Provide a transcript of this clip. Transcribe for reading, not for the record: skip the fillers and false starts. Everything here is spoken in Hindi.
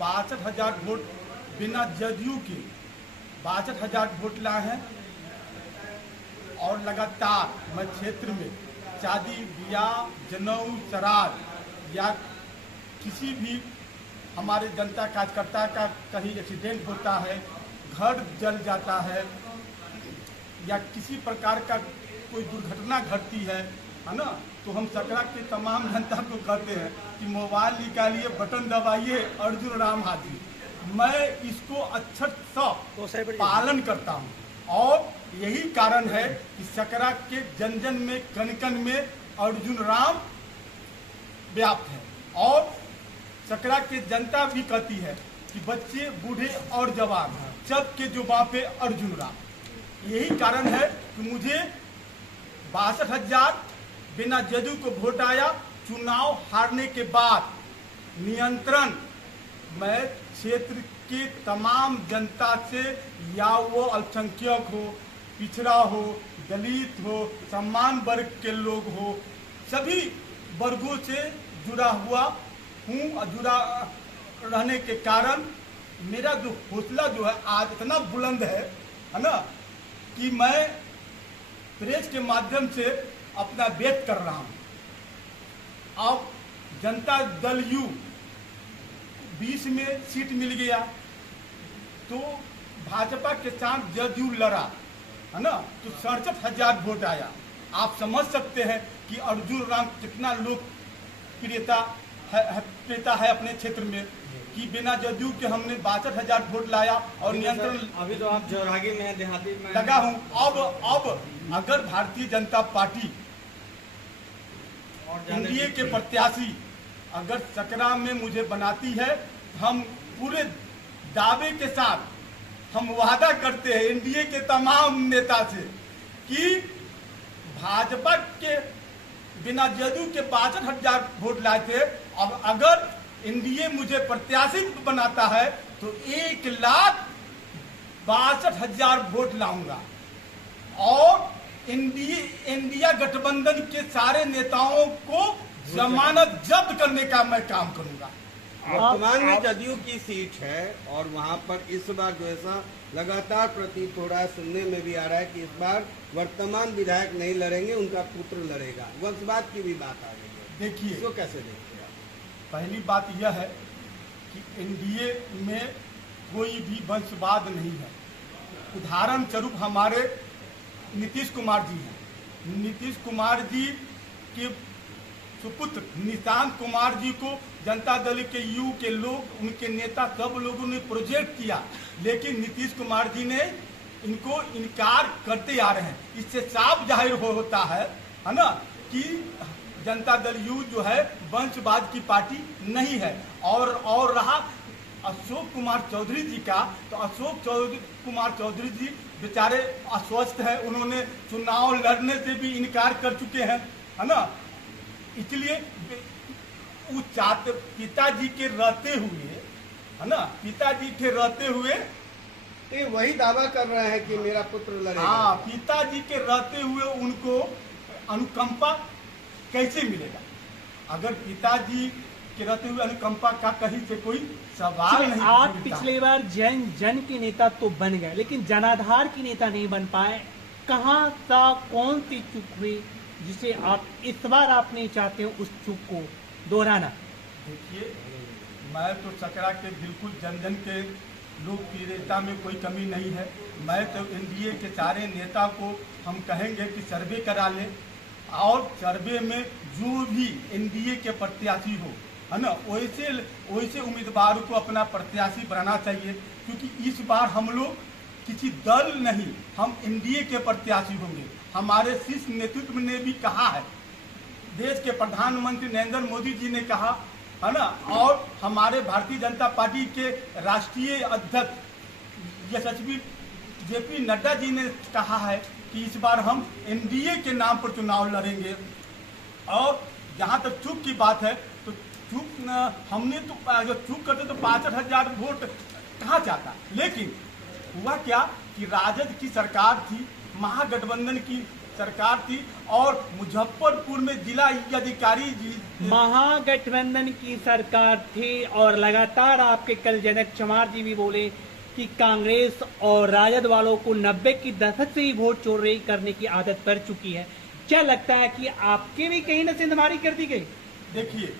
62,000 वोट बिना जदयू के 62,000 वोट लाए हैं। और लगातार मैं क्षेत्र में शादी ब्याह जनेऊ श्राद्ध या किसी भी हमारे जनता कार्यकर्ता का कहीं एक्सीडेंट होता है, घर जल जाता है या किसी प्रकार का कोई दुर्घटना घटती है ना, तो हम सकरा के तमाम जनता को कहते हैं कि मोबाइल निकालिए, बटन दबाइए, अर्जुन राम हाजिर। मैं इसको अक्षर से पालन करता हूँ और यही कारण है कि सकरा के जन जन में कण कण में अर्जुन राम व्याप्त है। और सकरा के जनता भी कहती है कि बच्चे बूढ़े और जवान सबके जुबान पे अर्जुन राम। यही कारण है कि मुझे 62,000 बिना जदयू को वोट आया। चुनाव हारने के बाद नियंत्रण मैं क्षेत्र के तमाम जनता से, या वो अल्पसंख्यक हो, पिछड़ा हो, दलित हो, सम्मान वर्ग के लोग हो, सभी वर्गों से जुड़ा हुआ हूँ। और जुड़ा रहने के कारण मेरा जो हौसला जो है आज इतना बुलंद है ना, कि मैं प्रेस के माध्यम से अपना व्यक्त कर रहा हूँ। अब जनता दल यू 20 में सीट मिल गया तो भाजपा के साथ जदयू लड़ा है ना, तो 67,000 वोट आया। आप समझ सकते हैं कि अर्जुन राम कितना लोकप्रियता है अपने क्षेत्र में, कि बिना जदयू के हमने 62,000 वोट लाया और नियंत्रण। अभी तो आप जौरागी में देहाती में लगा हूँ। अब अगर भारतीय जनता पार्टी एनडीए के प्रत्याशी अगर सकरा में मुझे बनाती है, हम पूरे दावे के साथ हम वादा करते हैं एनडीए के तमाम नेता से कि भाजपा के बिना जदयू के 62,000 वोट लाए थे, अब अगर एनडीए मुझे प्रत्याशी बनाता है तो 1,62,000 वोट लाऊंगा और इंडिया गठबंधन के सारे नेताओं को जमानत जब्त करने का मैं काम करूंगा। वर्तमान में जदयू की सीट है और वहां पर इस बार जो ऐसा लगातार प्रतीत हो रहा है, सुनने में भी आ रहा है कि इस बार वर्तमान विधायक नहीं लड़ेंगे, उनका पुत्र लड़ेगा। वंशवाद की भी बात आ रही है, देखिए इसको कैसे देखते हैं? पहली बात यह है कि एनडीए में कोई भी वंशवाद नहीं है। उदाहरण स्वरूप हमारे नीतीश कुमार जी हैं। नीतीश कुमार जी के सुपुत्र निशांत कुमार जी को जनता दल के यू के लोग, उनके नेता सब लोगों ने प्रोजेक्ट किया, लेकिन नीतीश कुमार जी ने इनको इनकार करते आ रहे हैं। इससे साफ जाहिर होता है ना, कि जनता दल यू जो है वंशवाद की पार्टी नहीं है। और रहा अशोक कुमार चौधरी जी का, तो अशोक कुमार चौधरी जी बेचारे अस्वस्थ हैं, उन्होंने चुनाव लड़ने से भी इनकार कर चुके हैं, है ना। इसलिए वो चाहते पिताजी के रहते हुए, है ना, पिताजी के रहते हुए ये वही दावा कर रहे हैं कि मेरा पुत्र लड़ेगा। हाँ, पिताजी के रहते हुए उनको अनुकंपा कैसे मिलेगा? अगर पिताजी के रहते हुए अनुकंपा का कहीं से कोई सवाल नहीं। आप पिछली बार जन के नेता तो बन गए, लेकिन जनाधार की नेता नहीं बन पाए। कहाँ सा कौन सी चूक हुई जिसे आप इस बार आप नहीं चाहते हो उस चूक को दोहराना? देखिए, मैं तो सकरा के बिल्कुल जन जन के लोकप्रियता में कोई कमी नहीं है। मैं तो एनडीए के सारे नेता को हम कहेंगे कि सर्वे करा ले और सर्वे में जो भी एनडीए के प्रत्याशी हो, है ना, वैसे उम्मीदवार को अपना प्रत्याशी बनाना चाहिए। क्योंकि इस बार हम लोग किसी दल नहीं, हम एनडीए के प्रत्याशी होंगे। हमारे शीर्ष नेतृत्व ने भी कहा है, देश के प्रधानमंत्री नरेंद्र मोदी जी ने कहा, है ना, और हमारे भारतीय जनता पार्टी के राष्ट्रीय अध्यक्ष यशस्वी जेपी नड्डा जी ने कहा है कि इस बार हम एनडीए के नाम पर चुनाव लड़ेंगे। और जहां तक चूक की बात है, तो चूक हमने तो जो चूक करते तो 62,000 वोट कहाँ जाता। लेकिन हुआ क्या कि राजद की सरकार थी, महागठबंधन की सरकार थी और मुजफ्फरपुर में जिला अधिकारी जी महागठबंधन की सरकार थी और लगातार आपके कल जनक चमार जी भी बोले कि कांग्रेस और राजद वालों को 90 की दशक से ही वोट चोरी करने की आदत पड़ चुकी है। क्या लगता है कि आपके भी कहीं न सिंधमारी कर दी गई? देखिए